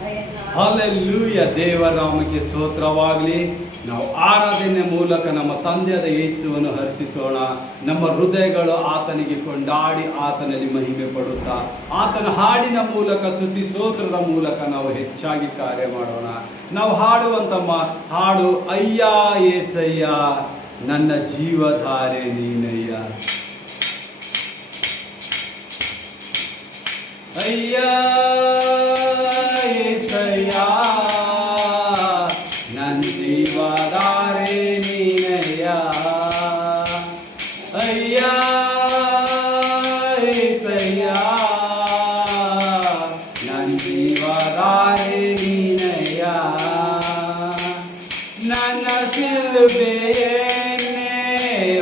Hallelujah, ದೇವರ ನಾಮಕ್ಕೆ ಸ್ತೋತ್ರವಾಗಲಿ. ನಾವು ಆರಾಧನೆ ಮೂಲಕ ನಮ್ಮ ತಂದೆಯಾದ ಯೇಸುವನ್ನು ಹರ್ಷಿಸೋಣ. ನಮ್ಮ ಹೃದಯಗಳು ಆತನಿಗೆ ಕೊಂಡಾಡಿ ಆತನಲ್ಲಿ ಮಹಿಮೆ ಪಡುತ್ತಾ ಆತನ ಹಾಡಿನ ಮೂಲಕ ಸ್ತುತಿ ಸ್ತೋತ್ರದ ಮೂಲಕ ನಾವು ಹೆಚ್ಚಾಗಿ ಕಾರ್ಯ ಮಾಡೋಣ. ನಾವು ಹಾಡುವಂತ ಹಾಡು, ಅಯ್ಯ ಏಸಯ್ಯ ನನ್ನ ಜೀವಧಾರೆ ನೀನಯ್ಯ. ಅಯ್ಯ ಏಸಯ್ಯ ನನ್ನ ಜೀವಧಾರೆ ನೀನಯ್ಯ. ಅಯ್ಯ ಏಸಯ್ಯ ನನ್ನ ಜೀವಧಾರೆ ನೀನಯ್ಯ. ನನ್ನ ಶಿಲುಬೆಯನ್ನೇ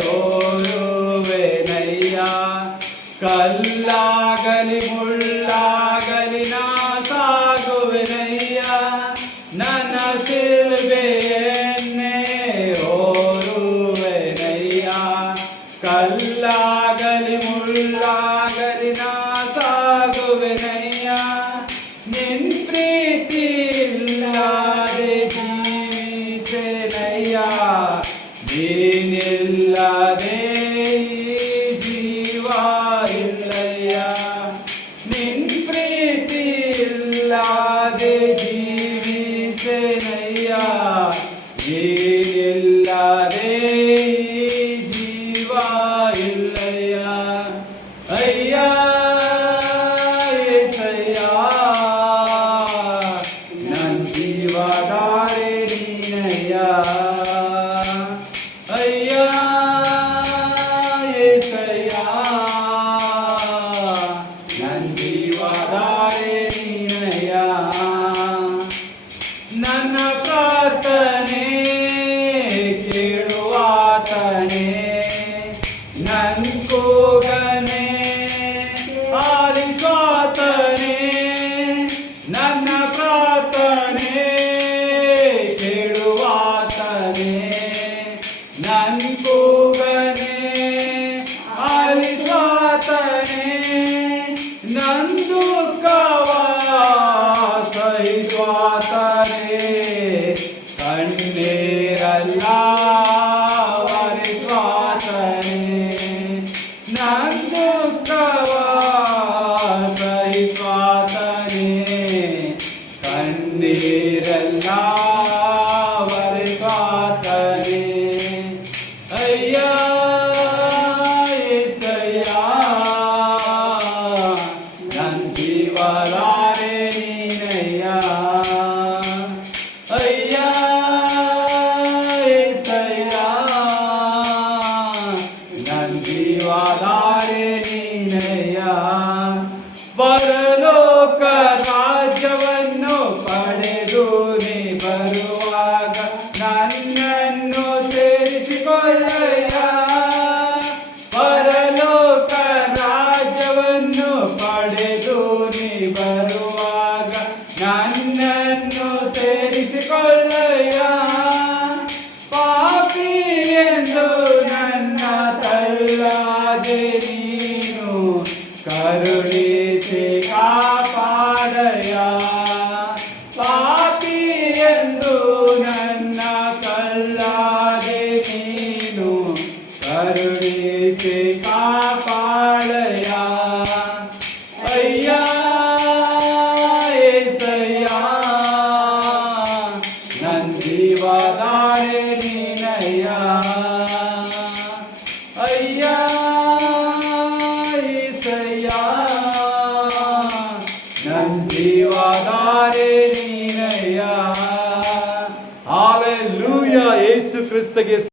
ಹೊರುವೆನಯ್ಯ. ಕಲ್ಲಾಗಲಿ ಮುಳ್ಳಾಗಲಿ ನಾ ಸಾಗುವೆನಯ್ಯ. ನನ್ನ ಶಿಲುಬೆಯನ್ನೇ ಹೊರುವೆನಯ್ಯ. ಕಲ್ಲಾಗಲಿ ಮುಳ್ಳಾಗಲಿ ನಾ ಸಾಗುವೆನಯ್ಯ. ನಿನ್ ಪ್ರೀತಿ ಇಲ್ಲದೆ ಜೀವಿಸೆನಯ್ಯ. ನೀನಿಲ್ಲದೆ ಜೀವ ಇಲ್ಲಯ್ಯ. ನಿನ್ ಪ್ರೀತಿ ಇಲ್ಲದೆ ಜೀವಿಸೆನಯ್ಯ. ನೀನಿಲ್ಲದೆ ಜೀವ ಇಲ್ಲಯ್ಯ. ಅಯ್ಯ ಏಸಯ್ಯ ನನ್ನ ಜೀವಧಾರೆ ನೀನಯ್ಯ. ಅಯ್ಯ ಏಸಯ್ಯ ನನ್ನ ಜೀವಧಾರೆ ನೀನಯ್ಯ. ನನ್ನ ಪ್ರಾರ್ಥನೆ ಕೇಳುವಾತನೇ. ನನ್ನ ಕೂಗನೆ ಆಲಿಸುವಾತನೇ. ನನ್ನ ಪ್ರಾರ್ಥನೆ ಕೇಳುವಾತನೇ. ನನ್ನ ಕೂಗನೆ ಆಲಿಸುವಾತನೇ. ನನ್ನ ದುಃಖವ ಸಹಿಸುವಾತನೇ. ಕಣ್ಣೀರಲ್ಲ ಒರೆಸುವಾತನೇ. ನನ್ನ ದುಃಖವ ಸಹಿಸುವಾತನೇ. ಕಣ್ಣೀರಲ್ಲ ಒರೆಸುವಾತನೇ. ಅಯ್ಯ ಏಸಯ್ಯ ನನ್ನ ಜೀವಧಾರೆ ನೀನಯ್ಯ. ಅಯ್ಯ ಏಸಯ್ಯ ನನ್ನ ಜೀವಧಾರೆ ನೀನಯ್ಯ. ಪರಲೋಕ ರಾಜ್ಯವನ್ನು ಪಡೆದು ನೀ ಬರುವಾಗ ನನ್ನನ್ನು ಸೇರಿಸಿಕೊಳ್ಳಯ್ಯ. ಪರಲೋಕ ರಾಜ್ಯವನ್ನು ಪಡೆದು ನೀ ಬರುವಾಗ ನನ್ನನ್ನು ಸೇರಿಸಿಕೊಳ್ಳಯ್ಯ. ಪಾಪಿ ಎಂದು ನನ್ನ ತಳ್ಳಾದೆ ನೀನು ಕರುಣಿಸಿ ಕಾಪಾಡಯ್ಯ. ಪಾಪಿ ಎಂದು ನನ್ನ ಕಳ್ಳಾದೆ ನೀನು ಕರುಣಿಸಿ ಕಾಪಾಡಯ್ಯ. ಅಯ್ಯ ಏಸಯ್ಯ ನನ್ನ ಜೀವಧಾರೆ ನೀನಯ್ಯ. ಅಯ್ಯ ಏಸಯ್ಯ ನನ್ನ ಜೀವಧಾರೆ ನೀನಯ್ಯ. ಹಾಲೆಲೂಯಾ. ಯೇಸು ಕ್ರಿಸ್ತಗೆ